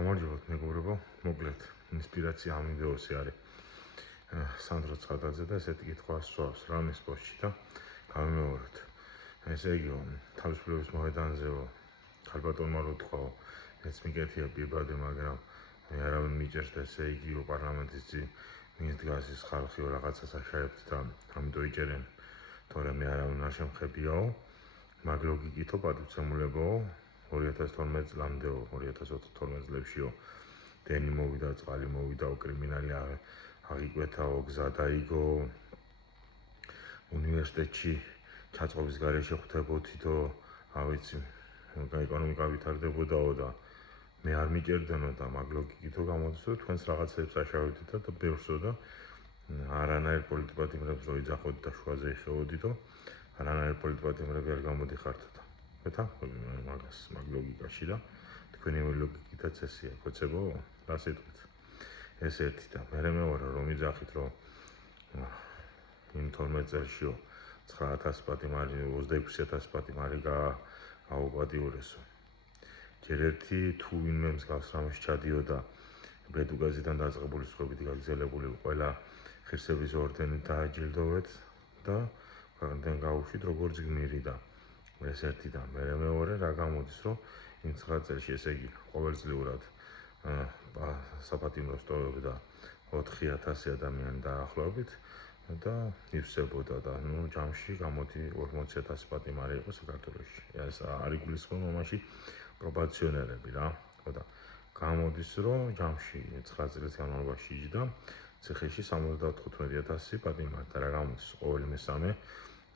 გამარჯობათ მეგობრებო, მოკლედ ინსპირაცია ამ ვიდეოსი არის სანდრო ცხადაძე და ესეთი კითხვა ასვავს რამის პოსტში და გამიმეორეთ. ესე იგი, თავისუფლების მოედანზეო ქალბატონმა რო თქვა, მეც მიკეთია პირბადე, მაგრამ მე არავინ მიჭერს, ესე იგივე პარლამენტის ძი მის დგას ის ხალხიო რაღაცას აშაებთ და ამიტომ იჭერენ, თორემ მე არავინ არ შემხებიაო, მაგ ლოგიკითო პატივცემულებო 2012 წლამდეო, 2012 წლებშიო დენი მოვიდა, წყალი მოვიდაო, კრიმინალი აღიკვეთაო, გზა დაიგო, უნივერსიტეტში ჩაწყობის გარეშე ხვდებოდითო, ავიცი, ეკონომიკა ვითარდებოდაო და მე არ მიჭერდენო და მაგ ლოგიკითო გამოდის, რომ თქვენს რაღაცებს აშავებდით და ბევრსო და არანაირ პოლიტპატიმრებს რო იძახოთ და შუაზე იხევოდითო, არანაირ პოლიტპატიმრები არ გამოდიხართ და მეთა მაგას მაგ ლოგიკაში და თქვენი ლოგიკითაც ესეა, ხოცებო, რა სიტყვით. ეს ერთი და მე მეორე რომ იძახით, რომ იმ 12 წელშიო 9000 პატიმარი, 26000 პატიმარი გააუპატიურესო. ჯერ ერთი თუ ვინმე მსგავს რამეს ჩადიოდა ბედუგაზიდან დაწყებული სხვებით გაგზელებული ყველა ღირსების ორდენით დააჯილდოვეთ და ქვეყნიდან გაუშვით როგორც გმირი და ეს ერთი და მე მეორე რა გამოდის, რომ იმ 9 წელში ესე იგი ყოველწლიურად საპატიმრო სტოვებდა 4000 ადამიანი დაახლოებით და ივსებოდა და ჯამში გამოდი 40000 პატიმარი იყო საქართველოში. ეს არ იგულისხმება მამაში პრობაციონერები რა. და გამოდის, რომ ჯამში 9 წლის განმავლობაში იჯდა ციხეში 75000 პატიმარი და რა გამოდის, ყოველი მესამე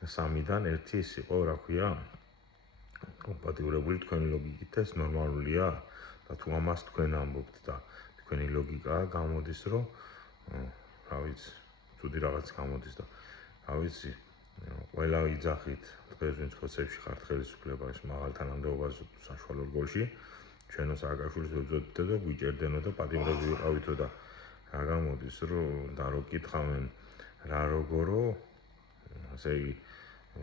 3-დან 1 ის იყო, რა ქვია, კომპატიურებული თქვენი ლოგიკით ეს ნორმალურია და თუ ამას თქვენ ამბობთ და თქვენი ლოგიკა გამოდის, რომ რა ვიცი, ცუდი რაღაც გამოდის და რა ვიცი, ყველა იძახით დღეს ვინც ხოცებში ხართ ხელისუფლებაში მაღალთანამდებობაზე საშუალო რგოლში, ჩვენო სააკაშვილის ვეძებდით და გვიჭერდენო და პატიმრები ვიყავითო და რა გამოდის, რომ და რო კითხავენ რა როგორო, ასე იგი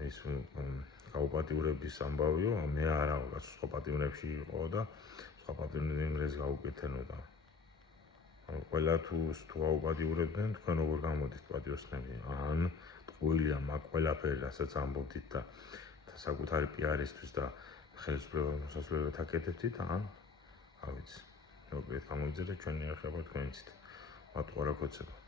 ის გაუპატიურების ამბავიო, მე არა ვიღაც სხვა პატიმრებში იყო და სხვა პატიმრებს გაუკეთენო და ყველა თუ გაუპატიურებდნენ, თქვენ როგორ გამოდით პატიოსნები, ან ტყუილია მაგ ყველაფერი, რასაც ამბობდით და საკუთარი პიარისთვის და ხელისუფლებას მოსასვლელად აკეთებდით, ან რა ვიცი, მოკლედ გამოიძეთ და ჩვენი ეხება თქვენიცით. მათყურა ხოცება.